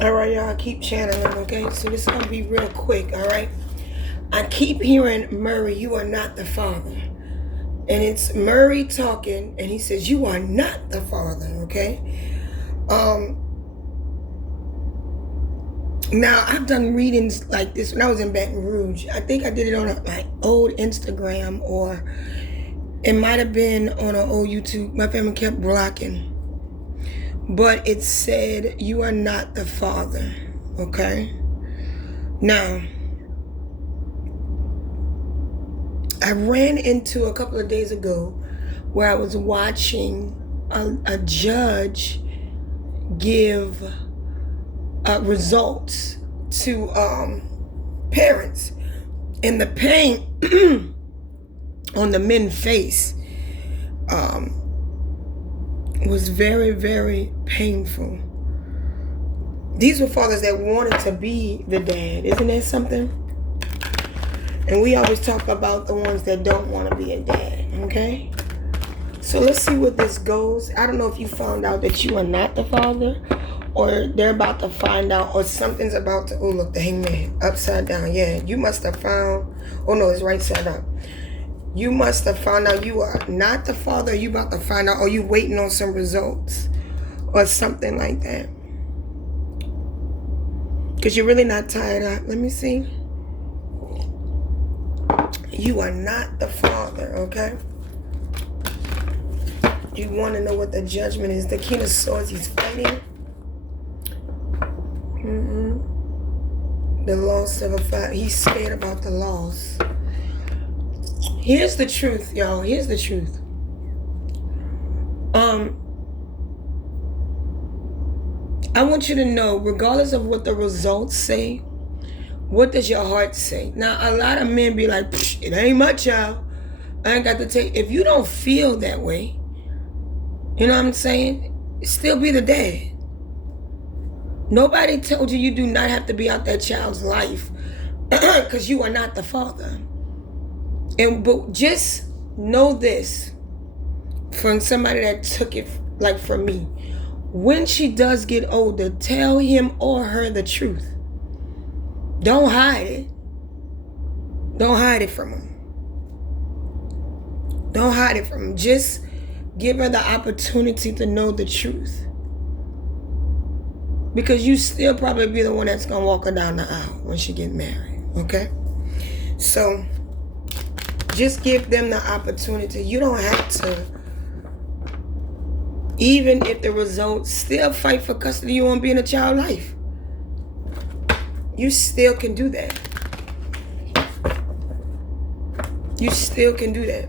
All right, y'all, keep channeling, okay? So this is going to be real quick, all right? I keep hearing, Murray, you are not the father. And it's Murray talking, and he says, you are not the father, okay? Now, I've done readings like this when I was in Baton Rouge. I think I did it on my old Instagram, or it might have been on an old YouTube. My family kept blocking. But it said, you are not the father, okay? Now, I ran into a couple of days ago where I was watching a judge give results to parents, and the pain on the men's face was very, very painful. These were fathers that wanted to be the dad. Isn't that something? And we always talk about the ones that don't want to be a dad, okay? So let's see what this goes. I don't know if you found out that you are not the father, or they're about to find out, or something's about to, oh look, the hangman, upside down. Yeah, you must have found, oh no, it's right side up. You must have found out you are not the father, or you about to find out, or you waiting on some results, or something like that. Because you're really not tied up. Let me see. You are not the father, okay? You want to know what the judgment is. The King of Swords, he's fighting. The loss of a father. He's scared about the loss. Here's the truth, y'all. Here's the truth. I want you to know, regardless of what the results say, what does your heart say? Now, a lot of men be like, it ain't my child. I ain't got to take. If you don't feel that way, you know what I'm saying? Still be the dad. Nobody told you do not have to be out that child's life because you are not the father. But just know this from somebody that took it like from me. When she does get older, tell him or her the truth. Don't hide it. Don't hide it from him. Don't hide it from him. Just give her the opportunity to know the truth. Because you still probably be the one that's going to walk her down the aisle when she gets married. Okay? So, just give them the opportunity. You don't have to, even if the results, still fight for custody. You want to be in a child's life. You still can do that. You still can do that.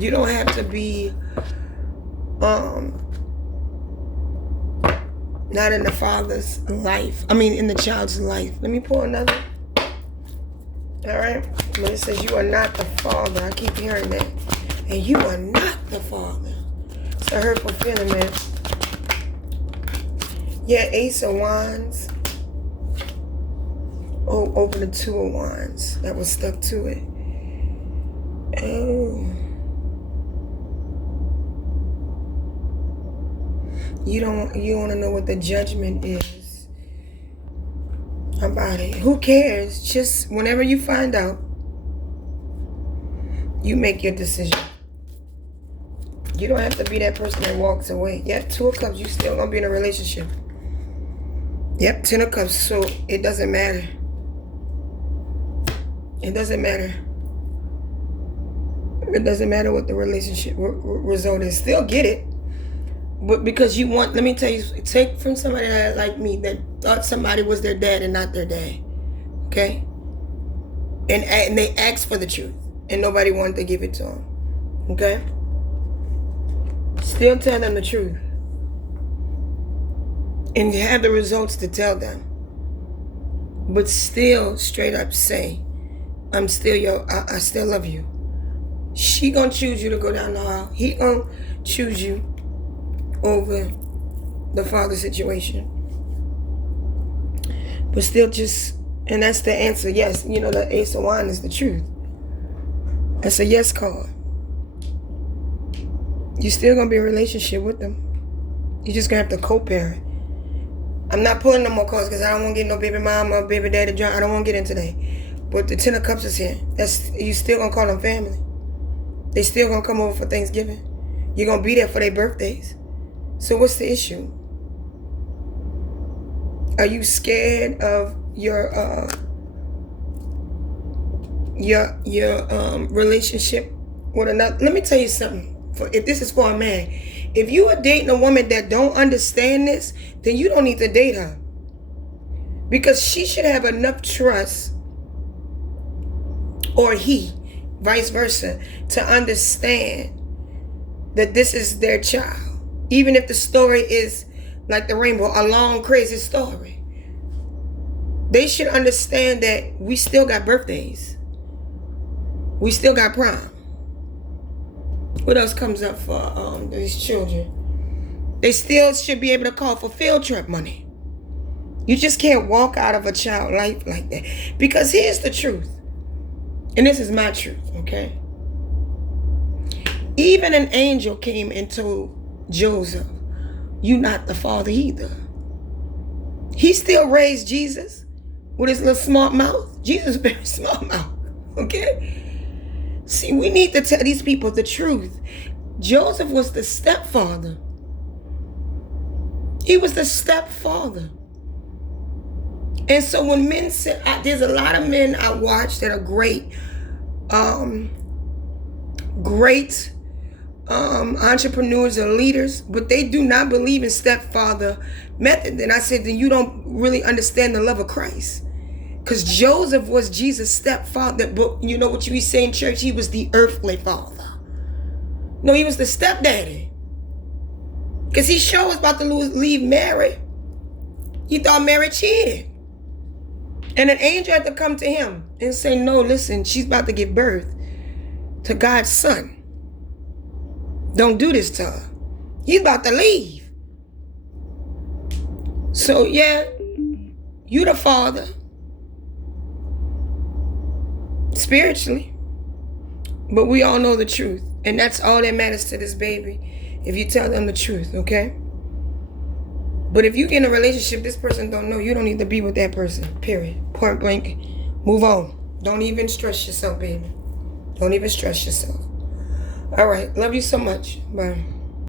You don't have to be not in the father's life. I mean, in the child's life. Let me pull another. All right? When it says you are not the father, I keep hearing that. And you are not the father. It's a hurtful feeling, man. Yeah, Ace of Wands. Oh, open the Two of Wands. That was stuck to it. Oh. You want to know what the judgment is about it. Who cares? Just whenever you find out, you make your decision. You don't have to be that person that walks away. Yep, Two of Cups, you still gonna be in a relationship. Yep, Ten of Cups, so it doesn't matter. It doesn't matter. It doesn't matter what the relationship result is. Still get it. But because you want, let me tell you, take from somebody that like me that thought somebody was their dad and not their dad. Okay? And they asked for the truth. And nobody wanted to give it to them. Okay? Still tell them the truth. And you have the results to tell them. But still straight up say, I still love you. She gonna choose you to go down the aisle. He gonna choose you over the father situation. But still just, and that's the answer, yes. You know, the Ace of Wands is the truth. That's a yes card. You still gonna be in a relationship with them. You're just gonna have to co-parent. I'm not pulling no more cards because I don't want to get no baby mama or baby daddy drunk. I don't want to get into that. But the 10 of Cups is here. You still going to call them family. They still going to come over for Thanksgiving. You're going to be there for their birthdays. So what's the issue? Are you scared of your relationship with another? Let me tell you something. If this is for a man, if you are dating a woman that don't understand this, then you don't need to date her, because she should have enough trust, or he, vice versa, to understand that this is their child, even if the story is like the rainbow, a long crazy story. They should understand that we still got birthdays. We still got prom. What else comes up for these children? They still should be able to call for field trip money. You just can't walk out of a child life like that. Because here's the truth. And this is my truth, okay? Even an angel came and told Joseph, "You not the father either." He still raised Jesus with his little smart mouth. Jesus very smart mouth, okay? See, we need to tell these people the truth. Joseph was the stepfather. He was the stepfather. And so when men say, there's a lot of men I watch that are great entrepreneurs and leaders, but they do not believe in stepfather method. And I said, then you don't really understand the love of Christ. Because Joseph was Jesus' stepfather. But you know what you be saying, church? He was the earthly father. No, he was the stepdaddy. Because he sure was about to leave Mary. He thought Mary cheated. And an angel had to come to him and say, no, listen, she's about to give birth to God's son. Don't do this to her. He's about to leave. So, yeah, you the father. Spiritually. But we all know the truth. And that's all that matters to this baby. If you tell them the truth, okay? But if you get in a relationship, this person don't know, you don't need to be with that person. Period. Point blank. Move on. Don't even stress yourself, baby. Don't even stress yourself. All right. Love you so much. Bye.